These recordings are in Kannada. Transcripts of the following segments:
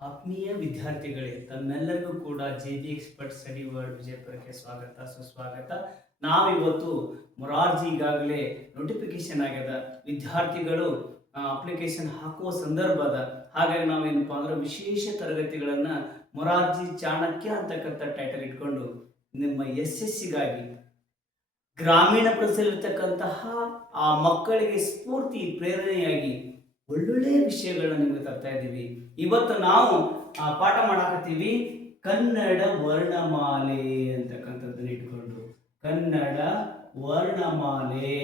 ಆತ್ಮೀಯ ವಿದ್ಯಾರ್ಥಿಗಳೇ, ತಮ್ಮೆಲ್ಲರಿಗೂ ಕೂಡ J B expert study world ವಿಜಯಪುರಕ್ಕೆ ಸ್ವಾಗತ, ಸುಸ್ವಾಗತ. ನಾವಿವತ್ತು ಮೊರಾರ್ಜಿ ಈಗಾಗಲೇ ನೋಟಿಫಿಕೇಶನ್ ಆಗ್ಯದ. ವಿದ್ಯಾರ್ಥಿಗಳು ಅಪ್ಲಿಕೇಶನ್ ಹಾಕುವ ಸಂದರ್ಭದ ಹಾಗಾಗಿ ನಾವೇನಪ್ಪ ಅಂದ್ರೆ ವಿಶೇಷ ತರಗತಿಗಳನ್ನ ಮೊರಾರ್ಜಿ ಚಾಣಕ್ಯ ಅಂತಕ್ಕಂಥ ಟೈಟಲ್ ಇಟ್ಕೊಂಡು ನಿಮ್ಮ ಎಸ್ ಎಸ್ ಸಿಗಾಗಿ ಗ್ರಾಮೀಣ ಪ್ರದೇಶದಲ್ಲಿರ್ತಕ್ಕಂತಹ ಆ ಮಕ್ಕಳಿಗೆ ಸ್ಫೂರ್ತಿ, ಪ್ರೇರಣೆಯಾಗಿ ಒಳ್ಳೊಳ್ಳೆ ವಿಷಯಗಳನ್ನ ನಿಮಗೆ ತರ್ತಾ ಇದ್ದೀವಿ. ಇವತ್ತು ನಾವು ಆ, ಪಾಠ ಮಾಡಾಕತ್ತೀವಿ ಕನ್ನಡ ವರ್ಣಮಾಲೆ ಅಂತಕ್ಕಂಥದ್ದನ್ನ ಇಟ್ಕೊಂಡು. ಕನ್ನಡ ವರ್ಣಮಾಲೆ.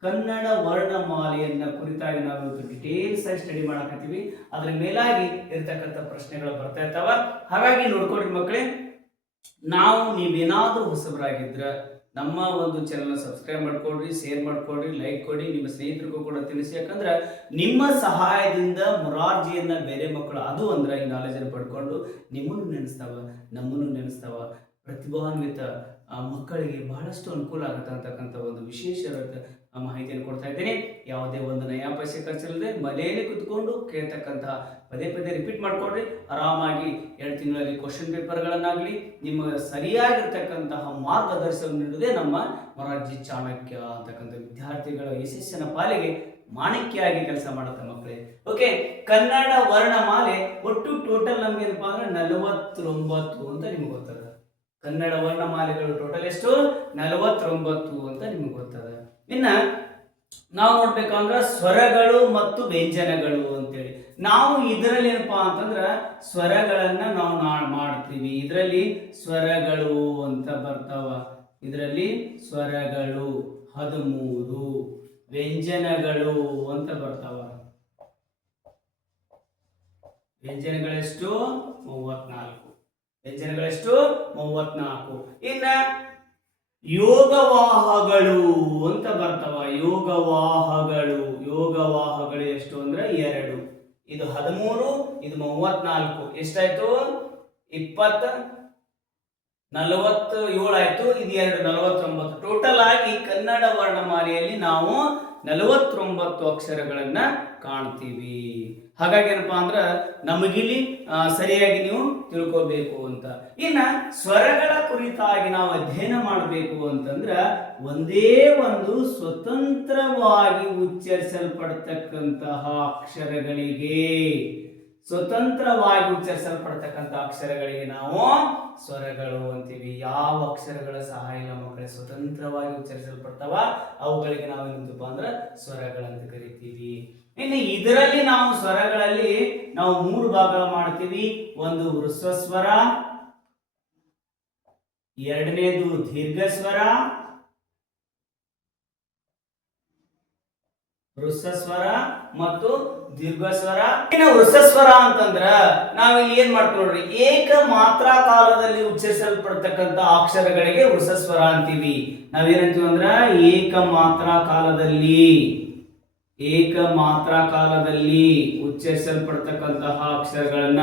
ಕನ್ನಡ ವರ್ಣಮಾಲೆಯನ್ನ ಕುರಿತಾಗಿ ನಾವು ಇವತ್ತು ಡಿಟೇಲ್ಸ್ ಆಗಿ ಸ್ಟಡಿ ಮಾಡಾಕತ್ತೀವಿ. ಅದ್ರ ಮೇಲಾಗಿ ಇರ್ತಕ್ಕಂಥ ಪ್ರಶ್ನೆಗಳು ಬರ್ತಾ ಇರ್ತಾವ. ಹಾಗಾಗಿ ನೋಡ್ಕೊಡ್ರಿ ಮಕ್ಕಳೇ ನಾವು ನೀವೇನಾದ್ರೂ ಹೊಸಬರಾಗಿದ್ರ ನಮ್ಮ ಒಂದು ಚಾನಲ್ ಸಬ್ಸ್ಕ್ರೈಬ್ ಮಾಡ್ಕೊಡ್ರಿ ಶೇರ್ ಮಾಡ್ಕೊಡ್ರಿ ಲೈಕ್ ಕೊಡಿ, ನಿಮ್ಮ ಸ್ನೇಹಿತರಿಗೂ ಕೂಡ ತಿಳಿಸಿ. ಯಾಕಂದ್ರೆ ನಿಮ್ಮ ಸಹಾಯದಿಂದ ಮೊರಾರ್ಜಿಯನ್ನ ಬೇರೆ ಮಕ್ಕಳು ಅದು ಅಂದ್ರೆ ಈ ನಾಲೆಜನ್ನು ಪಡ್ಕೊಂಡು ನಿಮ್ಮನ್ನು ನೆನೆಸ್ತಾವ, ನಮ್ಮನ್ನು ನೆನೆಸ್ತಾವ, ಪ್ರತಿಭಾನ್ವಿತ ಮಕ್ಕಳಿಗೆ ಬಹಳಷ್ಟು ಅನುಕೂಲ ಆಗುತ್ತೆ ಅಂತಕ್ಕಂಥ ಒಂದು ವಿಶೇಷ ಮಾಹಿತಿಯನ್ನು ಕೊಡ್ತಾ ಇದ್ದೇನೆ. ಯಾವುದೇ ಒಂದು ನಯಾ ಪೈಸೆ ಖರ್ಚಿಲ್ಲದೆ ಮನೆಯಲ್ಲಿ ಕುತ್ಕೊಂಡು ಕೇಳ್ತಕ್ಕಂತಹ ಪದೇ ಪದೇ ರಿಪೀಟ್ ಮಾಡಿಕೊಡ್ರಿ ಆರಾಮಾಗಿ ಎರಡು ತಿಂಗಳಲ್ಲಿ ಕ್ವಶನ್ ಪೇಪರ್ಗಳನ್ನಾಗಲಿ ನಿಮ್ಮ ಸರಿಯಾಗಿರ್ತಕ್ಕಂತಹ ಮಾರ್ಗದರ್ಶನ ನೀಡುವುದೇ ನಮ್ಮ ಮೊರಾರ್ಜಿ ಚಾಣಕ್ಯ ಅಂತಕ್ಕಂಥ ವಿದ್ಯಾರ್ಥಿಗಳ ಯಶಸ್ಸಿನ ಪಾಲಿಗೆ ಮಾಣಿಕ್ಯಾಗಿ ಕೆಲಸ ಮಾಡುತ್ತೆ ಮಕ್ಕಳೇ. ಓಕೆ ಕನ್ನಡ ವರ್ಣಮಾಲೆ ಒಟ್ಟು ಟೋಟಲ್ ನಮ್ಗೆ ಏನಪ್ಪಾ ಅಂದ್ರೆ ನಲವತ್ತೊಂಬತ್ತು ಅಂತ ನಿಮ್ಗೆ ಗೊತ್ತದ. ಕನ್ನಡ ವರ್ಣಮಾಲೆಗಳು ಟೋಟಲ್ ಎಷ್ಟು? ನಲವತ್ತೊಂಬತ್ತು ಅಂತ ನಿಮ್ಗೆ ಗೊತ್ತದ. ಇನ್ನ ನಾವು ನೋಡ್ಬೇಕಂದ್ರೆ ಸ್ವರಗಳು ಮತ್ತು ವ್ಯಂಜನಗಳು ಅಂತೇಳಿ. ನಾವು ಇದರಲ್ಲಿ ಏನಪ್ಪಾ ಅಂತಂದ್ರ ಸ್ವರಗಳನ್ನ ನಾವು ಮಾಡ್ತೀವಿ. ಇದರಲ್ಲಿ ಸ್ವರಗಳು ಅಂತ ಬರ್ತಾವ. ಇದರಲ್ಲಿ ಸ್ವರಗಳು, ಹದಿಮೂರು, ವ್ಯಂಜನಗಳು ಅಂತ ಬರ್ತಾವ. ವ್ಯಂಜನಗಳೆಷ್ಟು? ಮೂವತ್ನಾಲ್ಕು. ವ್ಯಂಜನಗಳೆಷ್ಟು? ಮೂವತ್ನಾಲ್ಕು. ಇನ್ನ ಯೋಗವಾಹಗಳು ಅಂತ ಬರ್ತವ. ಯೋಗವಾಹಗಳು ಯೋಗವಾಹಗಳು ಎಷ್ಟು ಅಂದ್ರೆ ಎರಡು. ಇದು ಹದಿಮೂರು, ಇದು ಮೂವತ್ನಾಲ್ಕು ಎಷ್ಟಾಯ್ತು? ಇಪ್ಪತ್ತ, ನಲವತ್ತು ಏಳು ಆಯ್ತು ಇದು ಎರಡು, ನಲವತ್ತೊಂಬತ್ತು. ಟೋಟಲ್ ಆಗಿ ಕನ್ನಡ ವರ್ಣಮಾಲೆಯಲ್ಲಿ ನಾವು ನಲವತ್ತೊಂಬತ್ತು ಅಕ್ಷರಗಳನ್ನ ಕಾಣ್ತೀವಿ. ಹಾಗಾಗಿ ಏನಪ್ಪಾ ಅಂದ್ರ ನಮಗಿಲ್ಲಿ ಸರಿಯಾಗಿ ನೀವು ತಿಳ್ಕೋಬೇಕು ಅಂತ. ಇನ್ನ ಸ್ವರಗಳ ಕುರಿತಾಗಿ ನಾವು ಅಧ್ಯಯನ ಮಾಡಬೇಕು ಅಂತಂದ್ರ ಒಂದೇ ಒಂದು ಸ್ವತಂತ್ರವಾಗಿ ಉಚ್ಚರಿಸಲ್ಪಡ್ತಕ್ಕಂತಹ ಅಕ್ಷರಗಳಿಗೆ ಸ್ವತಂತ್ರವಾಗಿ ಉಚ್ಚರಿಸಲ್ಪಡ್ತಕ್ಕಂಥ ಅಕ್ಷರಗಳಿಗೆ ನಾವು ಸ್ವರಗಳು ಅಂತೀವಿ. ಯಾವ ಅಕ್ಷರಗಳ ಸಹಾಯ ಇಲ್ಲ ಮಕ್ಕಳೇ ಸ್ವತಂತ್ರವಾಗಿ ಉಚ್ಚರಿಸಲ್ಪಡ್ತಾವ? ಅವುಗಳಿಗೆ ನಾವು ಏನಂತಪ್ಪ ಅಂದ್ರೆ ಸ್ವರಗಳಂತ ಕರಿತೀವಿ. ಇನ್ನು ಇದರಲ್ಲಿ ನಾವು ಸ್ವರಗಳಲ್ಲಿ ನಾವು ಮೂರು ಭಾಗ ಮಾಡ್ತೀವಿ. ಒಂದು ಹೃಸ್ವ ಸ್ವರ ಎರಡನೇದು ದೀರ್ಘ ಸ್ವರ ವೃಷ ಸ್ವರ ಮತ್ತು ದೀರ್ಘಸ್ವರ. ಇನ್ನು ವೃಷಸ್ವರ ಅಂತಂದ್ರ ನಾವಿಲ್ಲಿ ಏನ್ ಮಾಡ್ತೀವಿ ನೋಡ್ರಿ, ಏಕ ಮಾತ್ರ ಕಾಲದಲ್ಲಿ ಉಚ್ಚರಿಸಲ್ಪಡ್ತಕ್ಕಂತ ಅಕ್ಷರಗಳಿಗೆ ವೃಷಸ್ವರ ಅಂತೀವಿ. ನಾವೇನಂತೀವಿ ಅಂದ್ರ, ಏಕ ಮಾತ್ರ ಕಾಲದಲ್ಲಿ ಏಕ ಮಾತ್ರ ಕಾಲದಲ್ಲಿ ಉಚ್ಚರಿಸಲ್ಪಡ್ತಕ್ಕಂತಹ ಅಕ್ಷರಗಳನ್ನ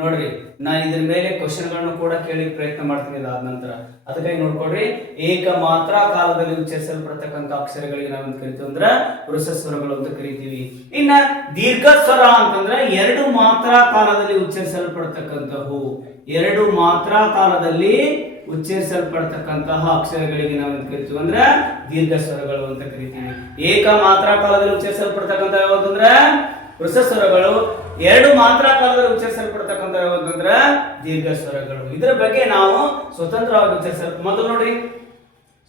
ನೋಡ್ರಿ, ನಾ ಇದ್ರ ಮೇಲೆ ಕ್ವಶನ್ಗಳನ್ನು ಕೂಡ ಕೇಳಿ ಪ್ರಯತ್ನ ಮಾಡ್ತೀನಿ ಅದಾದ ನಂತರ. ಅದಕ್ಕಾಗಿ ನೋಡ್ಕೊಡ್ರಿ ಏಕ ಮಾತ್ರ ಕಾಲದಲ್ಲಿ ಉಚ್ಚರಿಸಲ್ಪಡ್ತಕ್ಕಂಥ ಅಕ್ಷರಗಳಿಗೆ ನಾವೇನ್ ಕರಿತೀವಿ ಅಂದ್ರ ವೃಷ ಸ್ವರಗಳು ಅಂತ ಕರಿತೀವಿ. ಇನ್ನ ದೀರ್ಘ ಸ್ವರ ಅಂತಂದ್ರೆ ಎರಡು ಮಾತ್ರ ಕಾಲದಲ್ಲಿ ಉಚ್ಚರಿಸಲ್ಪಡ್ತಕ್ಕಂಥವು. ಎರಡು ಮಾತ್ರ ಕಾಲದಲ್ಲಿ ಉಚ್ಚರಿಸಲ್ಪಡ್ತಕ್ಕಂತಹ ಅಕ್ಷರಗಳಿಗೆ ನಾವು ಏನ್ ಕರಿತೀವಿ ಅಂದ್ರೆ ದೀರ್ಘ ಸ್ವರಗಳು ಅಂತ ಕರಿತೀವಿ. ಏಕ ಮಾತ್ರ ಕಾಲದಲ್ಲಿ ಉಚ್ಚರಿಸಲ್ಪಡ್ತಕ್ಕಂಥ ಯಾವ್ದಂದ್ರ ವೃಷ ಸ್ವರಗಳು ಎರಡು ಮಾತ್ರ ಕಾಲದಲ್ಲಿ ಉಚ್ಚರಿಸಲ್ಪಡ್ತಕ್ಕಂಥ ಯಾವ್ದಂದ್ರ ದೀರ್ಘ ಸ್ವರಗಳು ಇದರ ಬಗ್ಗೆ ನಾವು ಸ್ವತಂತ್ರವಾಗಿ ಉಚ್ಚರಿಸಲ್ ಮೊದಲು ನೋಡ್ರಿ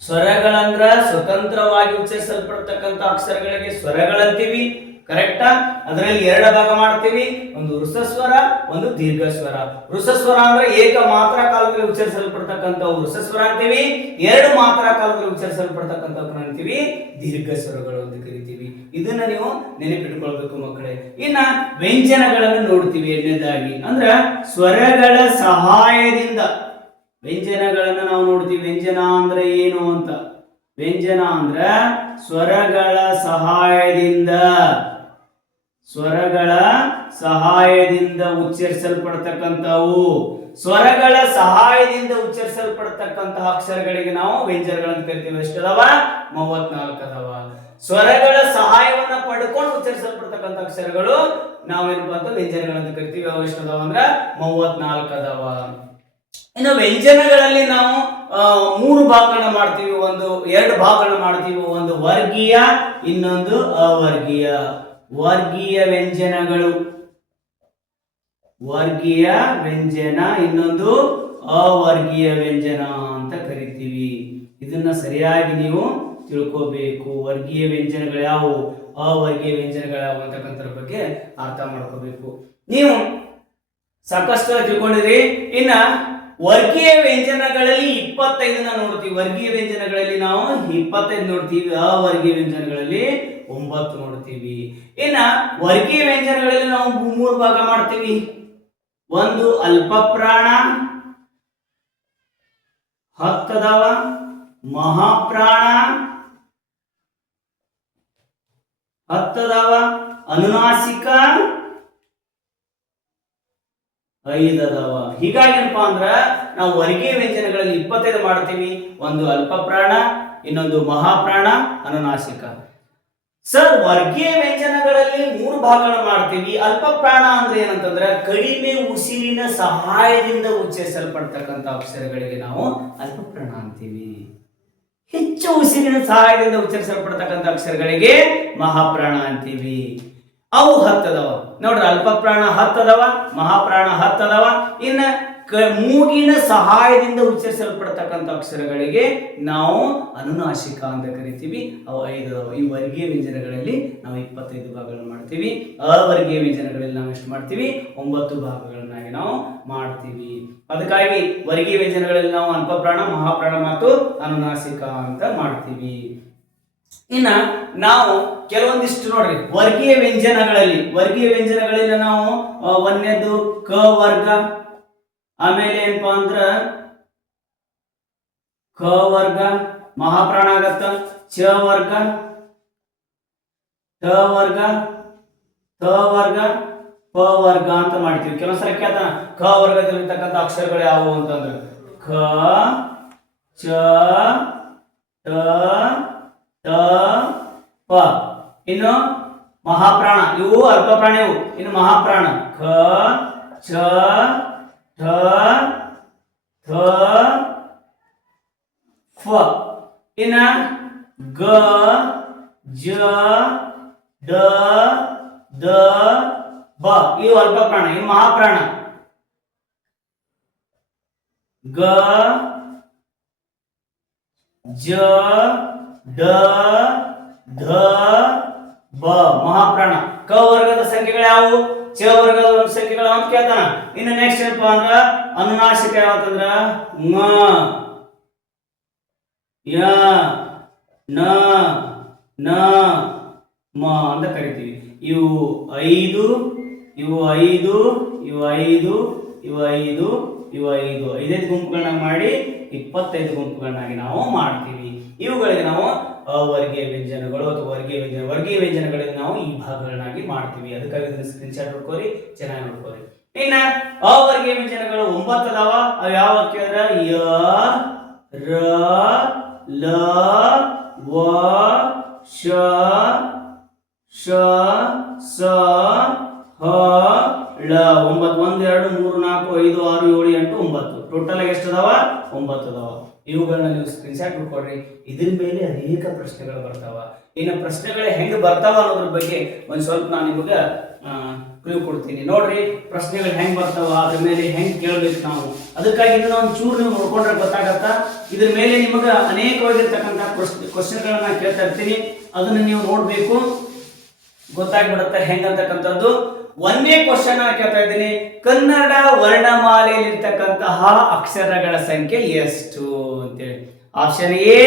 ಸ್ವರಗಳಂದ್ರ ಸ್ವತಂತ್ರವಾಗಿ ಉಚ್ಚರಿಸಲ್ಪಡ್ತಕ್ಕಂಥ ಅಕ್ಷರಗಳಿಗೆ ಸ್ವರಗಳಂತೀವಿ. ಕರೆಕ್ಟಾ ಅದರಲ್ಲಿ ಎರಡು ಭಾಗ ಮಾಡ್ತೀವಿ. ಒಂದು ವೃಷಸ್ವರ, ಒಂದು ದೀರ್ಘ ಸ್ವರ ವೃಷಸ್ವರ ಅಂದ್ರೆ ಏಕ ಮಾತ್ರ ಕಾಲದಲ್ಲಿ ಉಚ್ಚರಿಸಲ್ಪಡ್ತಕ್ಕಂಥವು ವೃಷಸ್ವರ ಅಂತೀವಿ. ಎರಡು ಮಾತ್ರ ಕಾಲದಲ್ಲಿ ಉಚ್ಚರಿಸಲ್ಪಡ್ತಕ್ಕಂಥವ್ರು ಅಂತೀವಿ. ದೀರ್ಘ ಸ್ವರಗಳು ಇದನ್ನ ನೀವು ನೆನಪಿಟ್ಕೊಳ್ಬೇಕು ಮಕ್ಕಳೇ. ಇನ್ನ ವ್ಯಂಜನಗಳನ್ನು ನೋಡ್ತೀವಿ ಎರಡನೇದಾಗಿ. ಅಂದ್ರ ಸ್ವರಗಳ ಸಹಾಯದಿಂದ. ವ್ಯಂಜನಗಳನ್ನು ನಾವು ನೋಡ್ತೀವಿ. ವ್ಯಂಜನ ಅಂದ್ರೆ ಏನು ಅಂತ? ವ್ಯಂಜನ ಅಂದ್ರ ಸ್ವರಗಳ ಸಹಾಯದಿಂದ. ಸ್ವರಗಳ ಸಹಾಯದಿಂದ ಉಚ್ಚರಿಸಲ್ಪಡ್ತಕ್ಕಂಥವು. ಸ್ವರಗಳ ಸಹಾಯದಿಂದ ಉಚ್ಚರಿಸಲ್ಪಡ್ತಕ್ಕಂತಹ ಅಕ್ಷರಗಳಿಗೆ ನಾವು ವ್ಯಂಜನಗಳನ್ನು ಕರಿತೀವಿ. ಎಷ್ಟದವ? ಮೂವತ್ನಾಲ್ಕು ಅದಾವ ಸ್ವರಗಳ ಸಹಾಯವನ್ನ ಪಡ್ಕೊಂಡು ಉಚ್ಚರಿಸಲ್ಪಡ್ತಕ್ಕಂಥ ಅಕ್ಷರಗಳು ನಾವೇನಪ್ಪ ಅಂತ ವ್ಯಂಜನಗಳಂತ ಕರಿತೀವಿ. ಯಾವ ಎಷ್ಟು ಅದಾವ ಅಂದ್ರ ಮೂವತ್ನಾಲ್ಕು ಅದಾವ ಇನ್ನು ವ್ಯಂಜನಗಳಲ್ಲಿ ನಾವು ಮೂರು ಭಾಗಗಳನ್ನ ಮಾಡ್ತೀವಿ. ಒಂದು, ಎರಡು ಭಾಗಗಳನ್ನ ಮಾಡ್ತೀವಿ. ಒಂದು ವರ್ಗೀಯ, ಇನ್ನೊಂದು ಅವರ್ಗೀಯ. ವರ್ಗೀಯ ವ್ಯಂಜನಗಳು. ವರ್ಗೀಯ ವ್ಯಂಜನ, ಇನ್ನೊಂದು ಅವರ್ಗೀಯ ವ್ಯಂಜನ ಅಂತ ಕರಿತೀವಿ. ಇದನ್ನ ಸರಿಯಾಗಿ ನೀವು ತಿಳ್ಕೋಬೇಕು. ವರ್ಗೀಯ ವ್ಯಂಜನಗಳು ಯಾವುವು? ಅವರ್ಗೀಯ ವ್ಯಂಜನಗಳು ಯಾವುವು ಅಂತಕ್ಕಂಥದ್ರ ಬಗ್ಗೆ ಅರ್ಥ ಮಾಡ್ಕೋಬೇಕು. ನೀವು ಸಾಕಷ್ಟು ತಿಳ್ಕೊಂಡಿರಿ ಇನ್ನ ವರ್ಗೀಯ ವ್ಯಂಜನಗಳಲ್ಲಿ ಇಪ್ಪತ್ತೈದನ್ನ ನೋಡ್ತೀವಿ. ವರ್ಗೀಯ ವ್ಯಂಜನಗಳಲ್ಲಿ ನಾವು ಇಪ್ಪತ್ತೈದು ನೋಡ್ತೀವಿ. ಅವರ್ಗೀಯ ವ್ಯಂಜನಗಳಲ್ಲಿ ಒಂಬತ್ತು ನೋಡ್ತೀವಿ. ಇನ್ನ ವರ್ಗೀಯ ವ್ಯಂಜನಗಳಲ್ಲಿ ನಾವು ಮೂರು ಭಾಗ ಮಾಡ್ತೀವಿ. ಒಂದು ಅಲ್ಪ ಪ್ರಾಣ, ಹತ್ತದವ ಮಹಾಪ್ರಾಣ ಹತ್ತದವ ಅನುನಾಸಿಕ ಐದದವ ಹೀಗಾಗಿ ಏನಪ್ಪಾ ಅಂದ್ರ ನಾವು ವರ್ಗೀಯ ವ್ಯಂಜನಗಳಲ್ಲಿ ಇಪ್ಪತ್ತೈದು ಮಾಡ್ತೀವಿ ಒಂದು ಅಲ್ಪ ಪ್ರಾಣ ಇನ್ನೊಂದು ಮಹಾಪ್ರಾಣ, ಅನುನಾಸಿಕ. ಸರ್, ವರ್ಗೀಯ ವ್ಯಂಜನಗಳಲ್ಲಿ ಮೂರು ಭಾಗಗಳನ್ನು ಮಾಡ್ತೀವಿ. ಅಲ್ಪ ಪ್ರಾಣ ಅಂದ್ರೆ ಏನಂತಂದ್ರೆ ಕಡಿಮೆ ಉಸಿರಿನ ಸಹಾಯದಿಂದ ಉಚ್ಚರಿಸಲ್ಪಡ್ತಕ್ಕಂಥ ಅಕ್ಷರಗಳಿಗೆ ನಾವು ಅಲ್ಪ ಪ್ರಾಣ ಅಂತೀವಿ. ಹೆಚ್ಚು ಉಸಿರಿನ ಸಹಾಯದಿಂದ ಉಚ್ಚರಿಸಲ್ಪಡ್ತಕ್ಕಂಥ ಅಕ್ಷರಗಳಿಗೆ ಮಹಾಪ್ರಾಣ ಅಂತೀವಿ. ಅವು ಹತ್ತದವ. ನೋಡ್ರಿ ಅಲ್ಪ ಪ್ರಾಣ ಹತ್ತದವ, ಮಹಾಪ್ರಾಣ ಹತ್ತದವ. ಇನ್ನ ಮೂಗಿನ ಸಹಾಯದಿಂದ ಉಚ್ಚರಿಸಲ್ಪಡ್ತಕ್ಕಂಥ ಅಕ್ಷರಗಳಿಗೆ ನಾವು ಅನುನಾಶಿಕ ಅಂತ ಕರಿತೀವಿ. ಅವು ಐದು ಈ ವರ್ಗೀಯ ವ್ಯಂಜನಗಳಲ್ಲಿ ನಾವು ಇಪ್ಪತ್ತೈದು ಭಾಗಗಳನ್ನು ಮಾಡ್ತೀವಿ. ಅವರ್ಗೀಯ ವ್ಯಂಜನಗಳಲ್ಲಿ ನಾವು ಎಷ್ಟು ಮಾಡ್ತೀವಿ? ಒಂಬತ್ತು ನಾವು ಮಾಡ್ತೀವಿ. ಅದಕ್ಕಾಗಿ ವರ್ಗೀಯ ವ್ಯಂಜನಗಳಲ್ಲಿ ನಾವು ಅಲ್ಪಪ್ರಾಣ, ಮಹಾಪ್ರಾಣ ಮತ್ತು ಅನುನಾಸಿಕ ಅಂತ ಮಾಡ್ತೀವಿ. ಇನ್ನ ನಾವು ಕೆಲವೊಂದಿಷ್ಟು ನೋಡ್ರಿ, ವರ್ಗೀಯ ವ್ಯಂಜನಗಳಲ್ಲಿ ವರ್ಗೀಯ ವ್ಯಂಜನಗಳಲ್ಲಿ ನಾವು ಒಂದನೇದು ಕ ವರ್ಗ, ಆಮೇಲೆ ಏನಪ್ಪಾ ಅಂದ್ರ ಕ ವರ್ಗ, ಮಹಾಪ್ರಾಣ ಆಗತ್ತ, ಚ ವರ್ಗ ಟ ವರ್ಗ, ತ ವರ್ಗ ಪ ವರ್ಗ ಅಂತ ಮಾಡ್ತೀವಿ ಕೆಲವೊಂದ್ಸಲ ಕೇಳ್ತಾನ ಕ ವರ್ಗದಲ್ಲಿರ್ತಕ್ಕಂಥ ಅಕ್ಷರಗಳು ಯಾವುವು ಅಂತಂದ್ರೆ ಖ ಚ, ಟ ಟ, ಪ. ಇನ್ನು ಮಹಾಪ್ರಾಣ, ಇವು ಅಲ್ಪ ಪ್ರಾಣ ಇವು ಇನ್ನು ಮಹಾಪ್ರಾಣ ಖ ಚ ಠ ಥ, ಫ. ಇನ್ನ ಗ, ಜ, ಡ ಬ ಇವು ಅಲ್ಪ ಪ್ರಾಣ ಇವು ಮಹಾಪ್ರಾಣ. ಗ, ಜ, ಡ, ಧ, ಬ, ಮಹಾಪ್ರಾಣ. ಕ ವರ್ಗದ ಸಂಖ್ಯೆಗಳು ಯಾವುವು? ಚ ವರ್ಗದ ಸಂಖ್ಯೆಗಳು ಅಂತ ಕೇಳ್ತಾನ. ಇನ್ನು ನೆಕ್ಸ್ಟ್ ಏನಪ್ಪಾ ಅಂದ್ರ ಅನುನಾಶಿಕ ಯಾವತ್ತಂದ್ರ ಮ. ಯ, ನ ನ, ಮ ಅಂತ ಕರಿತೀವಿ. ಇವು ಐದು ಇವು ಐದು ಇವು ಐದು ಇವು ಐದು ಇವು ಐದು. ಐದೈದು ಗುಂಪುಗಳನ್ನ ಮಾಡಿ ಇಪ್ಪತ್ತೈದು ಗುಂಪುಗಳನ್ನಾಗಿ ನಾವು ಮಾಡ್ತೀವಿ. ಇವುಗಳಿಗೆ ನಾವು ಅವರ್ಗೀಯ ವ್ಯಂಜನಗಳು ಅಥವಾ ವರ್ಗೀಯ ವ್ಯಂಜನ, ವರ್ಗೀಯ ವ್ಯಂಜನಗಳಿಗೆ ನಾವು ಈ ಭಾಗಗಳನ್ನಾಗಿ ಮಾಡ್ತೀವಿ. ಅದಕ್ಕಾಗಿ ಸ್ಕ್ರೀನ್ ಶಾಟ್ ನೋಡ್ಕೋರಿ ಚೆನ್ನಾಗಿ ನೋಡ್ಕೋರಿ ಇನ್ನ ಅವರ್ಗೀಯ ವ್ಯಂಜನಗಳು ಒಂಬತ್ತು ಅದಾವ ಅವು ಯಾವ ಕೇಳಿದ್ರ? ಯ, ರ, ಲ, ವ, ಶ ಶ, ಸ. ಹ, ಳ, ಒಂಬತ್ತು, ಒಂದ್, ಎರಡು, ಮೂರು, ನಾಲ್ಕು, ಐದು, ಆರು, ಏಳು, ಎಂಟು, ಒಂಬತ್ತು. ಟೋಟಲ್ ಎಷ್ಟು ಅದಾವ ಒಂಬತ್ತು ಅದಾವ ಇವುಗಳನ್ನ ನೀವು ಸ್ಕ್ರೀನ್ ಶಾಟ್ ಕೊಡ್ರಿ ಇದ್ರ ಮೇಲೆ ಅನೇಕ ಪ್ರಶ್ನೆಗಳು ಬರ್ತಾವ. ಇನ್ನು ಪ್ರಶ್ನೆಗಳು ಹೆಂಗೆ ಬರ್ತಾವ ಅನ್ನೋದ್ರ ಬಗ್ಗೆ ಒಂದು ಸ್ವಲ್ಪ ನಾನು ನಿಮಗೆ ಕ್ಲೂ ಕೊಡ್ತೀನಿ. ನೋಡ್ರಿ, ಪ್ರಶ್ನೆಗಳು ಹೆಂಗ್ ಬರ್ತಾವ? ಅದ್ರ ಮೇಲೆ ಹೆಂಗ್ ಕೇಳ್ಬೇಕು ನಾವು? ಅದಕ್ಕಾಗಿ ಇದನ್ನ ಒಂದು ಚೂರು ನೀವು ನೋಡ್ಕೊಂಡ್ರೆ ಗೊತ್ತಾಗತ್ತ? ಇದ್ರ ಮೇಲೆ ನಿಮಗೆ ಅನೇಕವಾಗಿರ್ತಕ್ಕಂಥ ಕ್ವಶನ್ಗಳನ್ನ ಕೇಳ್ತಾ ಇರ್ತೀನಿ. ಅದನ್ನ ನೀವು ನೋಡ್ಬೇಕು. ಗೊತ್ತಾಗ್ಬಿಡುತ್ತೆ ಹೆಂಗಂತಕ್ಕಂಥದ್ದು ಒಂದೇ ಕ್ವಶನ್ ಕೇಳ್ತಾ ಇದ್ದೀನಿ. ಕನ್ನಡ ವರ್ಣಮಾಲೆಯಲ್ಲಿರ್ತಕ್ಕಂತಹ ಅಕ್ಷರಗಳ ಸಂಖ್ಯೆ ಎಷ್ಟು ಅಂತೇಳಿ. ಆಪ್ಷನ್ ಎ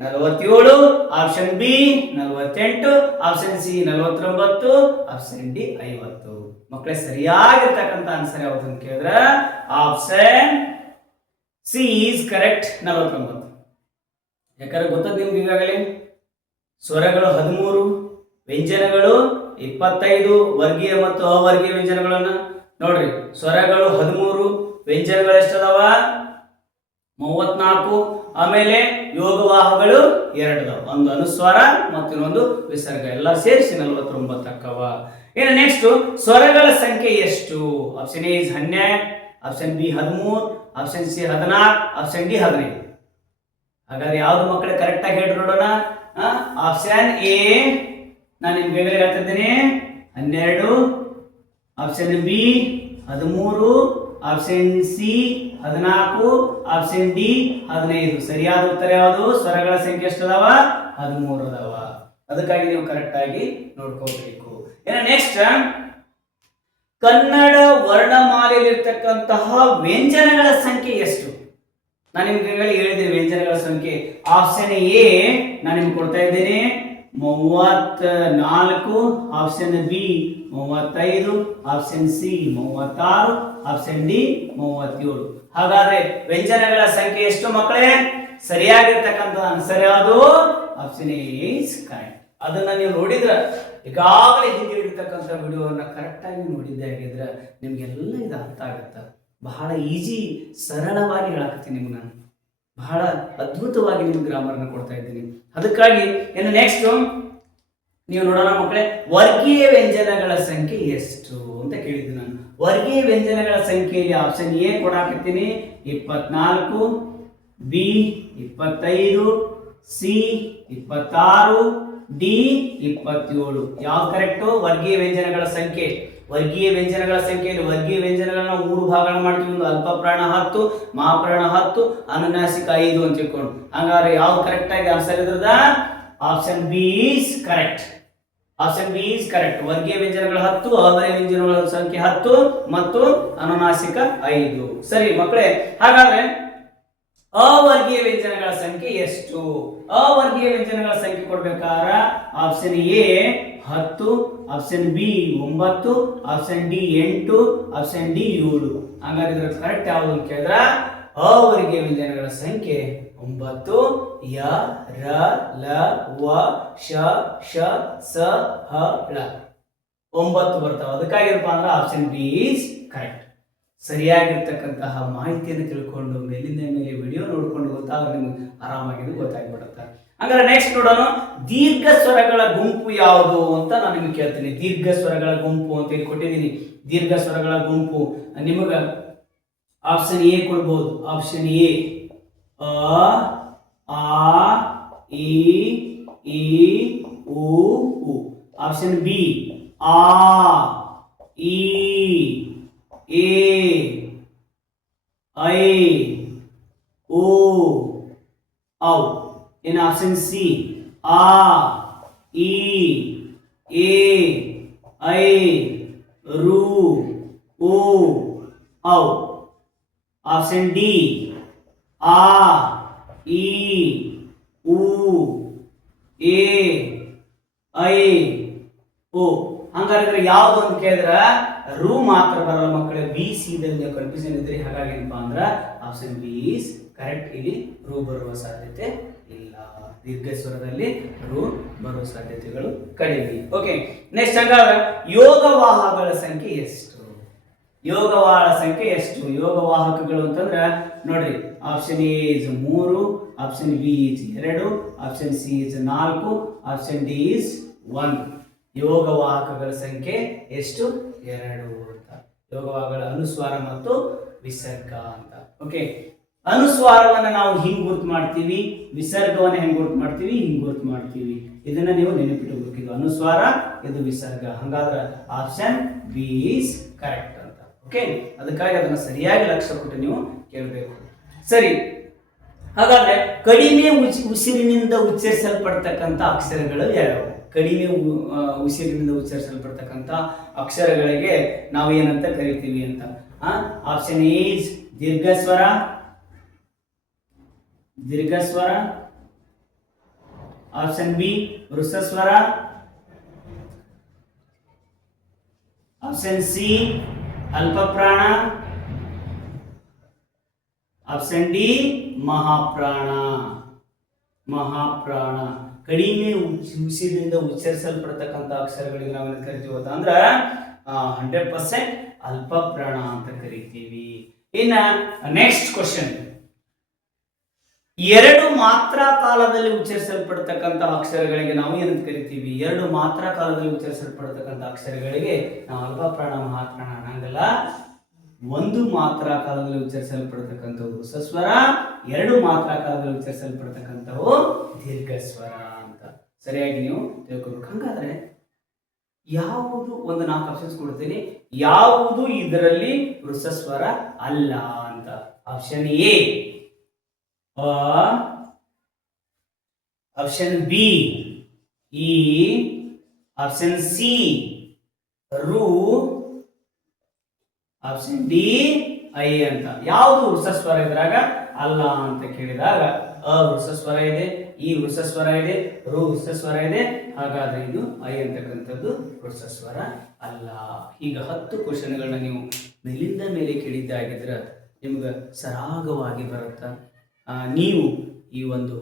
ನಲವತ್ತೇಳು ಆಪ್ಷನ್ ಬಿ ನಲವತ್ತೆಂಟು ಆಪ್ಷನ್ ಸಿ ನಲವತ್ತೊಂಬತ್ತು ಆಪ್ಷನ್ ಡಿ ಐವತ್ತು. ಮಕ್ಕಳೇ ಸರಿಯಾಗಿರ್ತಕ್ಕಂಥ ಆನ್ಸರ್ ಯಾವುದು ಅಂತ ಕೇಳಿದ್ರೆ ಆಪ್ಷನ್ ಸಿ ಈಸ್ ಕರೆಕ್ಟ್ ನಲವತ್ತೊಂಬತ್ತು. ಯಾಕಂದ್ರೆ ಗೊತ್ತದ ನಿಮ್ಗೆ ಈಗಾಗಲೇ? ಸ್ವರಗಳು ಹದಿಮೂರು ವ್ಯಂಜನಗಳು ಇಪ್ಪತ್ತೈದು ವರ್ಗೀಯ ಮತ್ತು ಅವರ್ಗೀಯ ವ್ಯಂಜನಗಳನ್ನ. ನೋಡ್ರಿ, ಸ್ವರಗಳು ಹದಿಮೂರು, ವ್ಯಂಜನಗಳು ಎಷ್ಟದವ? ಮೂವತ್ನಾಲ್ಕು. ಆಮೇಲೆ ಯೋಗವಾಹಗಳು ಎರಡು ಒಂದು ಅನುಸ್ವಾರ ಮತ್ತು ಇನ್ನೊಂದು ವಿಸರ್ಗ. ಎಲ್ಲ ಸೇರಿಸಿ ನಲವತ್ತೊಂಬತ್ತಕ್ಕವ ಇನ್ನು ನೆಕ್ಸ್ಟ್ ಸ್ವರಗಳ ಸಂಖ್ಯೆ ಎಷ್ಟು? ಆಪ್ಷನ್ ಎ ಇಸ್ ಹನ್ನೆರಡು ಆಪ್ಷನ್ ಬಿ ಹದಿಮೂರು ಆಪ್ಷನ್ ಸಿ ಹದಿನಾಲ್ಕು ಆಪ್ಷನ್ ಡಿ ಹದಿನೈದು. ಹಾಗಾದ್ರೆ ಯಾವ್ದು ಮಕ್ಕಳು ಕರೆಕ್ಟ್ ಆಗಿ ಹೇಳಿ ನೋಡೋಣ? ಆಪ್ಷನ್ ಎ ನಾನು ನಿಮ್ಗೆ ಈಗಲೇ ಹೇಳ್ತಿದ್ದೀನಿ ಹನ್ನೆರಡು ಆಪ್ಷನ್ ಬಿ ಹದಿಮೂರು ಆಪ್ಷನ್ ಸಿ ಹದಿನಾಲ್ಕು ಆಪ್ಷನ್ ಡಿ ಹದಿನೈದು. ಸರಿಯಾದ ಉತ್ತರ ಯಾವುದು? ಸ್ವರಗಳ ಸಂಖ್ಯೆ ಎಷ್ಟು ಅದಾವ ಹದಿಮೂರು ಅದಾವ ಅದಕ್ಕಾಗಿ ನೀವು ಕರೆಕ್ಟ್ ಆಗಿ ನೋಡ್ಕೋಬೇಕು. ಏನ ನೆಕ್ಸ್ಟ್ ಕನ್ನಡ ವರ್ಣಮಾಲೆಯಲ್ಲಿರ್ತಕ್ಕಂತಹ ವ್ಯಂಜನಗಳ ಸಂಖ್ಯೆ ಎಷ್ಟು? ನಾನು ನಿಮ್ಗೆ ಹೇಳಿದ್ದೀನಿ ವ್ಯಂಜನಗಳ ಸಂಖ್ಯೆ. ಆಪ್ಷನ್ ಎ ನಾನು ನಿಮ್ಗೆ ಕೊಡ್ತಾ ಇದ್ದೇನೆ. ಮೂವತ್ತ ನಾಲ್ಕು ಆಪ್ಷನ್ ಬಿ ಮೂವತ್ತೈದು ಆಪ್ಷನ್ ಸಿ ಮೂವತ್ತಾರು ಆಪ್ಷನ್ ಡಿ ಮೂವತ್ತೇಳು. ಹಾಗಾದ್ರೆ ವ್ಯಂಜನಗಳ ಸಂಖ್ಯೆ ಎಷ್ಟು ಮಕ್ಕಳೇ? ಸರಿಯಾಗಿರ್ತಕ್ಕಂಥ ಆನ್ಸರ್ ಯಾವುದು? ಆಪ್ಷನ್ ಇಸ್ ಕರೆಕ್ಟ್ ಅದನ್ನ ನೀವು ನೋಡಿದ್ರ, ಈಗಾಗಲೇ ಹಿಂದೆ ಇರ್ತಕ್ಕಂಥ ವಿಡಿಯೋವನ್ನ ಕರೆಕ್ಟಾಗಿ ಆಗಿದ್ರೆ ನಿಮ್ಗೆಲ್ಲ ಇದು ಅರ್ಥ ಆಗುತ್ತೆ. ಬಹಳ ಈಜಿ ಸರಳವಾಗಿ ಹೇಳಕತ್ತೀನಿ ನಿಮ್ಗೆ ನಾನು. ಬಹಳ ಅದ್ಭುತವಾಗಿ ನಿಮ್ಗೆ ಗ್ರಾಮರನ್ನು ಕೊಡ್ತಾ ಇದ್ದೀನಿ. ಅದಕ್ಕಾಗಿ ಇನ್ನು ನೆಕ್ಸ್ಟ್ ನೀವು ನೋಡೋಣ ಮಕ್ಕಳೇ, ವರ್ಗೀಯ ವ್ಯಂಜನಗಳ ಸಂಖ್ಯೆ ಎಷ್ಟು ಅಂತ ಕೇಳಿದ್ದೆ ನಾನು. ವರ್ಗೀಯ ವ್ಯಂಜನಗಳ ಸಂಖ್ಯೆಯಲ್ಲಿ ಆಪ್ಷನ್ ಎ ಕೊಡಾಕತ್ತೀನಿ ಇಪ್ಪತ್ನಾಲ್ಕು ಬಿ ಇಪ್ಪತ್ತೈದು ಸಿ ಇಪ್ಪತ್ತಾರು ಡಿ ಇಪ್ಪತ್ತೇಳು. ಯಾವ ಕರೆಕ್ಟು ವರ್ಗೀಯ ವ್ಯಂಜನಗಳ ಸಂಖ್ಯೆ. ವರ್ಗೀಯ ವ್ಯಂಜನಗಳ ಸಂಖ್ಯೆಯಲ್ಲಿ ವರ್ಗೀಯ ವ್ಯಂಜನಗಳನ್ನ ಮೂರು ಭಾಗಗಳನ್ನು ಮಾಡ್ತೀವಿ. ಒಂದು ಅಲ್ಪ ಪ್ರಾಣ ಹತ್ತು, ಮಹಾಪ್ರಾಣ ಹತ್ತು, ಅನುನಾಸಿಕ ಐದು ಅಂತ ತಿಳ್ಕೊಂಡು. ಹಂಗಾದ್ರೆ ಯಾವ್ದು ಕರೆಕ್ಟ್ ಆಗಿ answer ಇದ್ರದ option B is correct option B is correct ವರ್ಗೀಯ ವ್ಯಂಜನಗಳು ಹತ್ತು ಅವರ್ಯ ವ್ಯಂಜನಗಳ ಸಂಖ್ಯೆ ಹತ್ತು ಮತ್ತು ಅನುನಾಸಿಕ ಐದು. ಸರಿ ಮಕ್ಕಳೇ, ಹಾಗಾದ್ರೆ ಅವರ್ಗೀಯ ವ್ಯಂಜನಗಳ ಸಂಖ್ಯೆ ಎಷ್ಟು? ಅವರ್ಗೀಯ ವ್ಯಂಜನಗಳ ಸಂಖ್ಯೆ ಕೊಡ್ಬೇಕಾದ್ರ ಆಪ್ಷನ್ ಎ ಹತ್ತು ಆಪ್ಷನ್ ಬಿ ಒಂಬತ್ತು ಆಪ್ಷನ್ ಡಿ ಎಂಟು ಆಪ್ಷನ್ ಡಿ ಏಳು. ಹಾಗಾದ್ರೆ ಕರೆಕ್ಟ್ ಯಾವುದು ಅಂತ ಕೇಳಿದ್ರ ಅವರಿಗೆ ವ್ಯಂಜನಗಳ ಸಂಖ್ಯೆ ಒಂಬತ್ತು. ಯ, ರ, ಲ, ವ, ಶ ಶ, ಸ, ಹ, ಳ. ಒಂಬತ್ತು ಬರ್ತಾವ. ಅದಕ್ಕಾಗಿರಪ್ಪ ಅಂದ್ರೆ ಆಪ್ಷನ್ ಬಿ ಈಸ್ ಕರೆಕ್ಟ್ ಸರಿಯಾಗಿರ್ತಕ್ಕಂತಹ ಮಾಹಿತಿಯನ್ನು ತಿಳ್ಕೊಂಡು ಮೇಲಿಂದ ಮೇಲೆ ವಿಡಿಯೋ ನೋಡ್ಕೊಂಡು ಗೊತ್ತಾದ್ರೆ ನಿಮ್ಗೆ ಆರಾಮಾಗಿ ಗೊತ್ತಾಗ್ಬಿಡುತ್ತೆ. ಹಂಗಾರೆ ನೆಕ್ಸ್ಟ್ ನೋಡೋಣ ದೀರ್ಘ ಸ್ವರಗಳ ಗುಂಪು ಯಾವುದು ಅಂತ ನಾನು ನಿಮಗೆ ಕೇಳ್ತೀನಿ. ದೀರ್ಘ ಸ್ವರಗಳ ಗುಂಪು ಅಂತ ಹೇಳಿ ಕೊಟ್ಟಿದ್ದೀನಿ. ದೀರ್ಘ ಸ್ವರಗಳ ಗುಂಪು. ನಿಮಗ ಆಪ್ಷನ್ ಎ ಕೊಡ್ಬೋದು. ಆಪ್ಷನ್ ಎ ಆ, ಇ ಈ ಉ ಉ. ಆಪ್ಷನ್ ಬಿ ಆ, ಇ, ಎ, ಐ ಓ ಔ. ಇನ್ ಆಪ್ಷನ್ ಸಿ ಆ ಇ ಎ ಐ ರು ಓ ಔ ಆಪ್ಷನ್ ಡಿ ಆ ಇ ಉ ಎ ಐ ಓ ಹಂಗಾದ್ರೆ ಯಾವ್ದು ಅಂತ ಕೇಳಿದ್ರ, ರು ಮಾತ್ರ ಬರಲ್ಲ ಮಕ್ಕಳ. ಬಿ ಸಿ ಕನ್ಫ್ಯೂಷನ್ ಇದ್ರಿ ಹಾಗಾಗಿ ಏನಪ್ಪಾ ಅಂದ್ರ ಆಪ್ಷನ್ ಬಿ ಇಸ್ ಕರೆಕ್ಟ್ ಇಲ್ಲಿ ರೂ ಬರುವ ಸಾಧ್ಯತೆ ಇಲ್ಲ. ದೀರ್ಘ ಸ್ವರದಲ್ಲಿ ರೂ ಬರುವ ಸಾಧ್ಯತೆಗಳು ಕಡಿಮೆ. ಓಕೆ ನೆಕ್ಸ್ಟ್ ಹಂಗಾದ್ರೆ ಯೋಗವಾಹಗಳ ಸಂಖ್ಯೆ ಎಷ್ಟು? ಯೋಗವಾಹಗಳ ಸಂಖ್ಯೆ ಎಷ್ಟು? ಯೋಗವಾಹಕಗಳು ಅಂತಂದ್ರೆ ನೋಡ್ರಿ ಆಪ್ಷನ್ ಎ ಇಸ್ ಮೂರು ಆಪ್ಷನ್ ಬಿ ಇಸ್ ಎರಡು ಆಪ್ಷನ್ ಸಿ ಇಸ್ ನಾಲ್ಕು ಆಪ್ಷನ್ ಡಿ ಇಸ್ ಒನ್ ಯೋಗವಾಹಕಗಳ ಸಂಖ್ಯೆ ಎಷ್ಟು? ಎರಡು ಅಂತ. ಯೋಗವಾಹಗಳ ಅನುಸ್ವಾರ ಮತ್ತು ವಿಸರ್ಗ ಅಂತ. ಓಕೆ ಅನುಸ್ವಾರವನ್ನ ನಾವು ಹಿಂಗ್ ಗುರುತು ಮಾಡ್ತೀವಿ, ವಿಸರ್ಗವನ್ನ ಹೆಂಗ್ ಗುರುತು ಮಾಡ್ತೀವಿ, ಹಿಂಗ್ ಗುರುತು ಮಾಡ್ತೀವಿ. ಇದನ್ನ ನೀವು ನೆನಪಿಟ್ಟಬೇಕು ಇದು ಅನುಸ್ವಾರ, ಇದು ವಿಸರ್ಗ. ಹಾಗಾದ್ರೆ ಆಪ್ಷನ್ ಬಿ ಈಸ್ ಕರೆಕ್ಟ್ ಅಂತ. ಓಕೆ ಅದಕ್ಕಾಗಿ ಅದನ್ನ ಸರಿಯಾಗಿ ಲಕ್ಷ್ಯ ಕೊಟ್ಟು ನೀವು ಕೇಳಬೇಕು. ಸರಿ. ಹಾಗಾದ್ರೆ ಕಡಿಮೆ ಉಸಿರಿನಿಂದ ಉಚ್ಚರಿಸಲ್ಪಡ್ತಕ್ಕಂಥ ಅಕ್ಷರಗಳು ಯಾವ್ಯಾವು? ಕಡಿಮೆ ಉಸಿರಿನಿಂದ ಉಚ್ಚರಿಸಲ್ಪಡ್ತಕ್ಕಂಥ ಅಕ್ಷರಗಳಿಗೆ ನಾವು ಏನಂತ ಕರಿತೀವಿ ಅಂತ. ಆಪ್ಷನ್ ಈಸ್ ದೀರ್ಘ ಸ್ವರ ದೀರ್ಘ ಸ್ವರ ಆಪ್ಷನ್ ಬಿ ವೃಷಸ್ವರ ಆಪ್ಷನ್ ಸಿ ಅಲ್ಪಪ್ರಾಣ ಆಪ್ಷನ್ ಡಿ ಮಹಾಪ್ರಾಣ. ಮಹಾಪ್ರಾಣ. ಕಡಿಮೆ ಉಸಿರಿನಿಂದ ಉಚ್ಚರಿಸಲ್ಪಡ್ತಕ್ಕಂಥ ಅಕ್ಷರಗಳಿಗೆ ನಾವು ಏನು ಕರಿತೀವಿ ಅಂದ್ರೆ ಹಂಡ್ರೆಡ್ ಪರ್ಸೆಂಟ್ ಅಲ್ಪಪ್ರಾಣ ಅಂತ ಕರಿತೀವಿ. ಇನ್ನ ನೆಕ್ಸ್ಟ್ ಕ್ವಶನ್ ಎರಡು ಮಾತ್ರ ಕಾಲದಲ್ಲಿ ಉಚ್ಚರಿಸಲ್ಪಡ್ತಕ್ಕಂಥ ಅಕ್ಷರಗಳಿಗೆ ನಾವು ಏನಂತ ಕರಿತೀವಿ? ಎರಡು ಮಾತ್ರ ಕಾಲದಲ್ಲಿ ಉಚ್ಚರಿಸಲ್ಪಡ್ತಕ್ಕಂಥ ಅಕ್ಷರಗಳಿಗೆ ನಾವು ಅಲ್ಪ ಪ್ರಾಣ ಮಹಾಪ್ರಾಣ ಅನ್ನಂಗಲ್ಲ. ಒಂದು ಮಾತ್ರ ಕಾಲದಲ್ಲಿ ಉಚ್ಚರಿಸಲ್ಪಡ್ತಕ್ಕಂಥವು ಸಸ್ವರ ಎರಡು ಮಾತ್ರ ಕಾಲದಲ್ಲಿ ಉಚ್ಚರಿಸಲ್ಪಡ್ತಕ್ಕಂಥವು ದೀರ್ಘಸ್ವರ ಅಂತ. ಸರಿಯಾಗಿ ನೀವು ತಿಳ್ಕೊಬೇಕು. ಹಂಗಾದ್ರೆ ಯಾವುದು ಒಂದು ನಾಲ್ಕು ಆಪ್ಷನ್ಸ್ ಕೊಡ್ತೀನಿ. ಯಾವುದು ಇದರಲ್ಲಿ ವೃಷಸ್ವರ ಅಲ್ಲ ಅಂತ. ಆಪ್ಷನ್ ಎ ಆಪ್ಷನ್ ಬಿ ಇ ಆಪ್ಷನ್ ಸಿ ರು ಆಪ್ಷನ್ ಡಿ ಐ ಅಂತ. ಯಾವುದು ವೃಷಸ್ವರ ಇದ್ರಾಗ? ಅಲ್ಲ ಅಂತ ಕೇಳಿದಾಗ, ಅ ವೃಷಸ್ವರ ಇದೆ, ಈ ವೃಷಸ್ವರ ಇದೆ, ರು ವೃಷಸ್ವರ ಇದೆ, ಹಾಗಾದ್ರೆ ಇದು ಐ ಅಂತಕ್ಕಂಥದ್ದು ವೃಷಸ್ವರ ಅಲ್ಲ. ಈಗ ಹತ್ತು ಕ್ವಶನ್ಗಳನ್ನ ನೀವು ಮೇಲಿಂದ ಮೇಲೆ ಕೇಳಿದ್ದಾಗಿದ್ರೆ ನಿಮ್ಗೆ ಸರಾಗವಾಗಿ ಬರುತ್ತಾ? ನೀವು ಈ ಒಂದು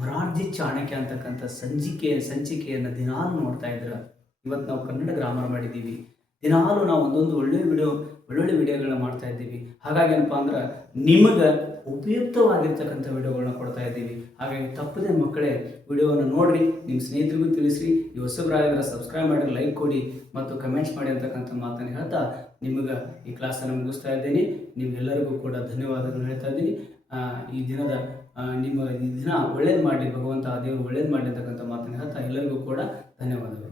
ಮರಾಠಿ ಚಾಣಕ್ಯ ಅಂತಕ್ಕಂಥ ಸಂಚಿಕೆ, ಸಂಚಿಕೆಯನ್ನು ದಿನಾಲು ನೋಡ್ತಾ ಇದ್ರ ಇವತ್ತು ನಾವು ಕನ್ನಡ ಗ್ರಾಮರ್ ಮಾಡಿದ್ದೀವಿ. ದಿನಾಲು ನಾವು ಒಂದೊಂದು ಒಳ್ಳೆ ವಿಡಿಯೋ, ಒಳ್ಳೊಳ್ಳೆ ವಿಡಿಯೋಗಳನ್ನ ಮಾಡ್ತಾ ಇದ್ದೀವಿ. ಹಾಗಾಗಿ ಏನಪ್ಪ ಅಂದ್ರೆ ನಿಮಗೆ ಉಪಯುಕ್ತವಾಗಿರ್ತಕ್ಕಂಥ ವಿಡಿಯೋಗಳನ್ನ ಕೊಡ್ತಾ ಇದ್ದೀವಿ. ಹಾಗಾಗಿ ತಪ್ಪದೆ ಮಕ್ಕಳೇ, ವಿಡಿಯೋವನ್ನು ನೋಡಿರಿ ನಿಮ್ಮ ಸ್ನೇಹಿತರಿಗೂ ತಿಳಿಸ್ರಿ. ಈ ಹೊಸಬ್ರಾಗಿದ್ರೆ ಸಬ್ಸ್ಕ್ರೈಬ್ ಮಾಡಿ ಲೈಕ್ ಕೊಡಿ ಮತ್ತು ಕಮೆಂಟ್ಸ್ ಮಾಡಿ ಅಂತಕ್ಕಂಥ ಮಾತನ್ನು ಹೇಳ್ತಾ ನಿಮಗೆ ಈ ಕ್ಲಾಸನ್ನು ಮುಗಿಸ್ತಾ ಇದ್ದೀನಿ. ನಿಮ್ಗೆಲ್ಲರಿಗೂ ಕೂಡ ಧನ್ಯವಾದಗಳು ಹೇಳ್ತಾ ಇದ್ದೀನಿ. ಈ ದಿನದ ನಿಮ್ಮ ದಿನ ಒಳ್ಳೇದು ಮಾಡಲಿ, ಭಗವಂತ ಆ ದೇವರು ಒಳ್ಳೇದು ಮಾಡಲಿ ಅಂತಕ್ಕಂಥ ಮಾತನ್ನು ಹೇಳ್ತಾ ಎಲ್ಲರಿಗೂ ಕೂಡ ಧನ್ಯವಾದಗಳು.